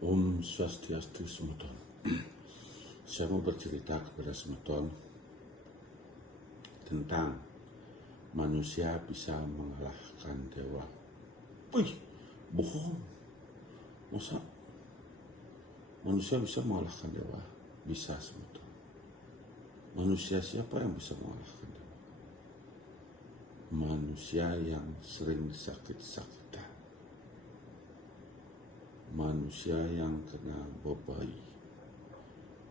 Om Swastiastu Semeton. Saya mau bercerita kepada Semeton tentang manusia bisa mengalahkan dewa. Wih, bohong. Masa manusia bisa mengalahkan dewa? Bisa, Semeton. Manusia siapa yang bisa mengalahkan dewa? Manusia yang sering sakit-sakitan. Manusia yang kena bebai,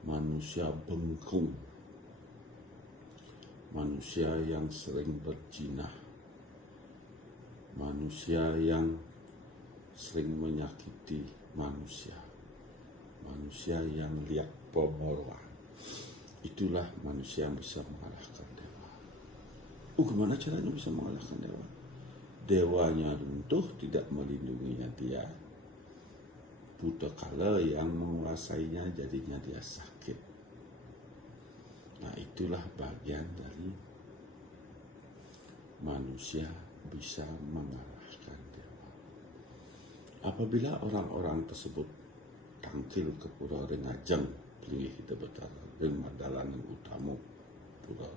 manusia bengkung, manusia yang sering berzina, manusia yang sering menyakiti manusia, manusia yang lihat pemorohan. Itulah manusia yang bisa mengalahkan dewa. Gimana caranya bisa mengalahkan dewa? Dewanya runtuh, tidak melindunginya dia. Buta kala yang menguasainya, jadinya dia sakit. Nah, itulah bagian dari manusia bisa mengalahkan dewa. Apabila orang-orang tersebut tangkil ke Pura Rengajeng, pilih kita betara, dan Madalangan utama Pura.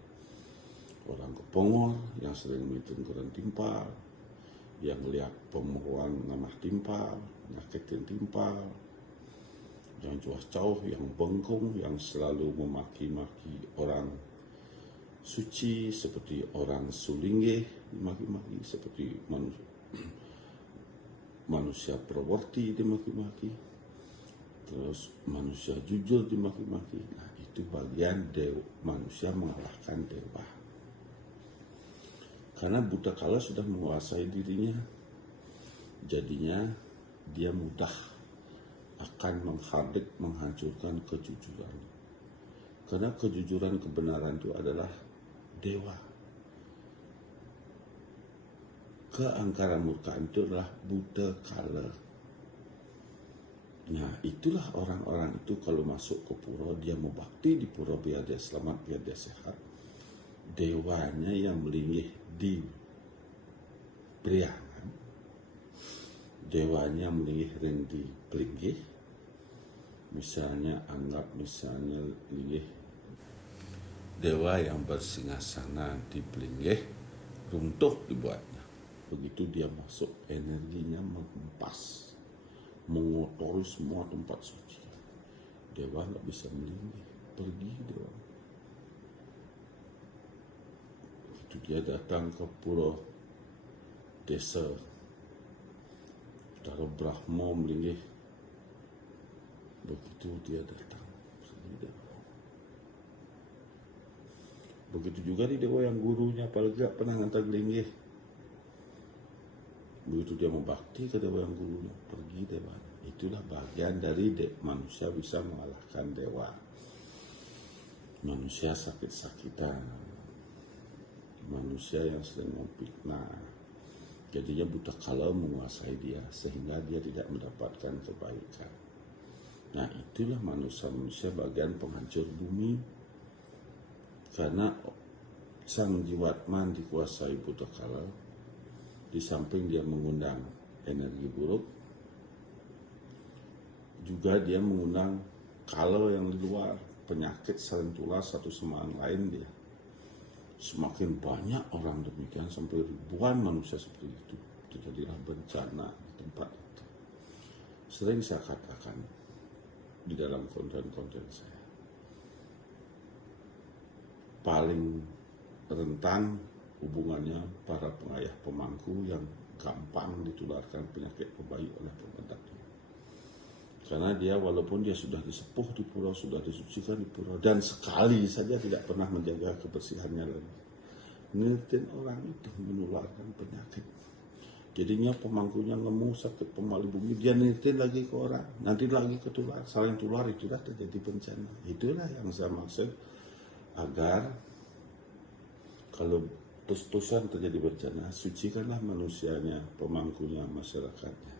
Orang kepongor yang sering mitin kurang timpal, yang lihat pemeruan ngamah timpal, nyakitin timpal, yang cuas jauh, yang bengkung, yang selalu memaki-maki orang suci, seperti orang sulingge, dimaki-maki, seperti manusia perwerti dimaki-maki, terus manusia jujur dimaki-maki. Nah, itu bagian manusia mengalahkan dewa. Karena buta kala sudah menguasai dirinya, jadinya dia mudah akan menghardik, menghancurkan kejujuran. Karena kejujuran, kebenaran itu adalah dewa. Keangkaran murkaan itu adalah buta kala. Nah, itulah orang-orang itu kalau masuk ke pura, dia mau bakti di pura biar dia selamat, biar dia sehat. Dewanya yang melinggih di Priangan, dewanya melinggih ring di Plinggih, misalnya linggih dewa yang bersinggasana di Plinggih, runtuh dibuatnya. Begitu dia masuk, energinya mengempas, mengotori semua tempat suci. Dewa nggak bisa melinggih, pergi dewa. Begitu dia datang ke pura desa, Betara Brahmo melinggih. Begitu dia datang, begitu juga di dewa yang gurunya Palga pernah ngantar linggih. Begitu dia membakti ke dewa yang gurunya, pergi dewa. Itulah bagian dari manusia bisa mengalahkan dewa. Manusia sakit-sakitan, manusia yang sering memfitnah, jadinya buta kala menguasai dia sehingga dia tidak mendapatkan kebaikan. Nah, itulah manusia bagian penghancur bumi. Karena sang jiwatman dikuasai buta kala, di samping dia mengundang energi buruk, juga dia mengundang kala yang di luar, penyakit saling tular satu sama lain dia. Semakin banyak orang demikian, sampai ribuan manusia seperti itu, terjadilah bencana di tempat itu. Sering saya katakan di dalam konten-konten saya, paling rentan hubungannya para pengayah pemangku yang gampang ditularkan penyakit pebaik oleh pembantu. Karena dia walaupun dia sudah disepuh di pura, sudah disucikan di pura, dan sekali saja tidak pernah menjaga kebersihannya lagi, ngeliatin orang itu menularkan penyakit. Jadinya pemangkunya nemu sakit pemali bumi, dia ngeliatin lagi ke orang, nanti lagi ketular, saling tular, itulah terjadi bencana. Itulah yang saya maksud, agar kalau terus-terusan terjadi bencana, sucikanlah manusianya, pemangkunya, masyarakatnya,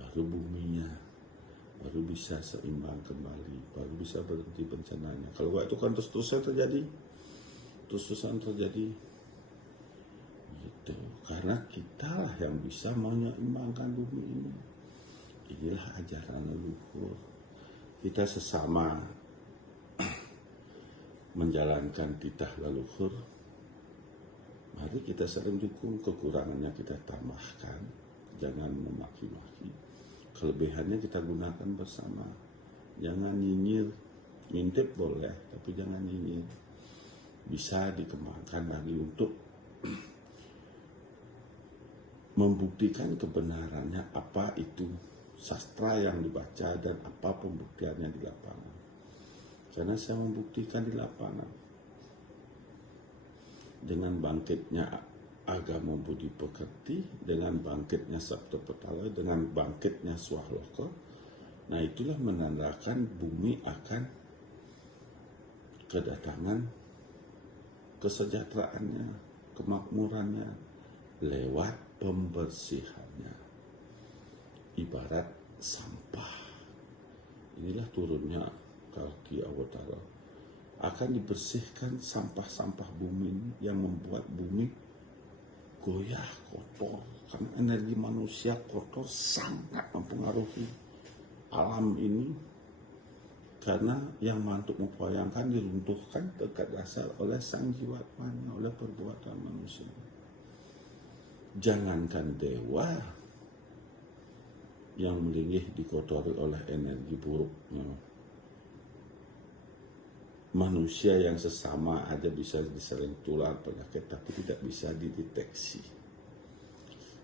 baru buminya baru bisa seimbang kembali, baru bisa berhenti bencananya. Kalau itu kan terus-terusan terjadi gitu. Karena kita lah yang bisa menyeimbangkan bumi ini. inilah ajaran leluhur. Kita sesama menjalankan titah leluhur, mari kita saling dukung. Kekurangannya kita tambahkan, jangan memaki-maki. Kelebihannya kita gunakan bersama. Jangan nyinyir, ngintip boleh, tapi jangan nyinyir. Bisa dikembangkan lagi untuk membuktikan kebenarannya apa itu sastra yang dibaca dan apa pembuktiannya di lapangan. Karena saya membuktikan di lapangan dengan bangkitnya agama budi pekerti, dengan bangkitnya sabda petala, dengan bangkitnya swahloko. Nah, itulah menandakan bumi akan kedatangan kesejahteraannya, kemakmurannya lewat pembersihannya. Ibarat sampah. Inilah turunnya kaki Allah Ta'ala. Akan dibersihkan sampah-sampah bumi yang membuat bumi goyah, kotor. Karena energi manusia kotor sangat mempengaruhi alam ini. Karena yang mantuk membayangkan diruntuhkan dekat dasar oleh sang jiwatmanya, oleh perbuatan manusia. Jangankan dewa yang melingih dikotori oleh energi buruknya, manusia yang sesama aja bisa disaling tular penyakit tapi tidak bisa dideteksi.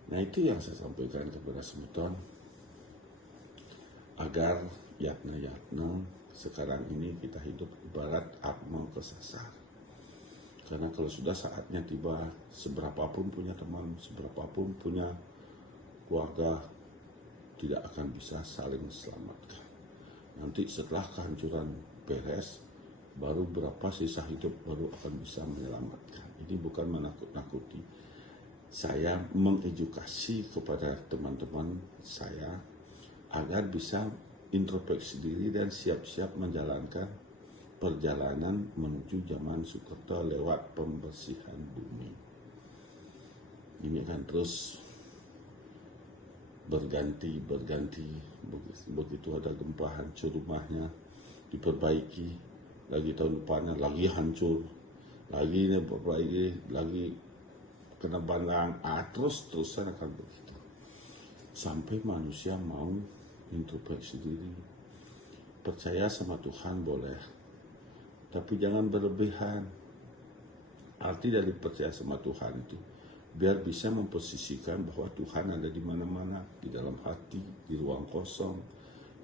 Nah, itu yang saya sampaikan kepada Semuton, agar yatna-yatna sekarang ini kita hidup ibarat atma kesasar. Karena kalau sudah saatnya tiba, seberapapun punya teman, seberapapun punya keluarga, tidak akan bisa saling selamatkan. Nanti setelah kehancuran beres, baru berapa sisa hidup baru akan bisa menyelamatkan. Ini bukan menakut-nakuti. Saya mengedukasi kepada teman-teman saya agar bisa introspeksi diri dan siap-siap menjalankan perjalanan menuju zaman Sukerta lewat pembersihan bumi. Ini akan terus berganti. Begitu ada gempa hancur rumahnya, diperbaiki. Lagi tahun depannya lagi hancur, lagi ini perbaiki, lagi kena bandang, terus-terusan akan begitu. Sampai manusia mau introspeksi diri. Percaya sama Tuhan boleh, tapi jangan berlebihan. Arti dari percaya sama Tuhan itu biar bisa memposisikan bahwa Tuhan ada di mana-mana, di dalam hati, di ruang kosong,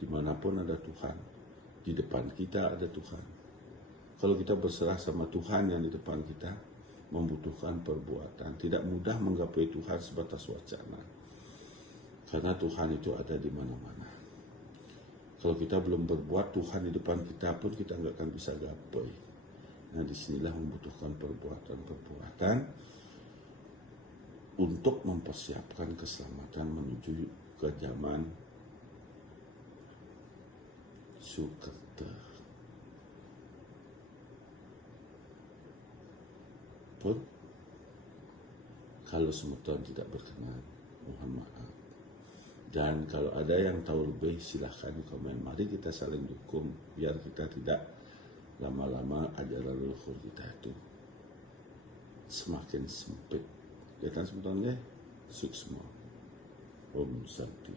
dimanapun ada Tuhan. Di depan kita ada Tuhan. Kalau kita berserah sama Tuhan yang di depan kita, membutuhkan perbuatan. Tidak mudah menggapai Tuhan sebatas wacana. Karena Tuhan itu ada di mana-mana. Kalau kita belum berbuat, Tuhan di depan kita pun kita nggak akan bisa gapai. Nah, disinilah membutuhkan perbuatan-perbuatan untuk mempersiapkan keselamatan menuju ke zaman Sukerta. Pun kalau Semuton tidak berkenan, mohon maaf. Dan kalau ada yang tahu lebih, silahkan komen. Mari kita saling dukung biar kita tidak lama-lama ajaran leluhur kita itu semakin sempit. Ya kan Semuton ya? Suksma. Om Santi.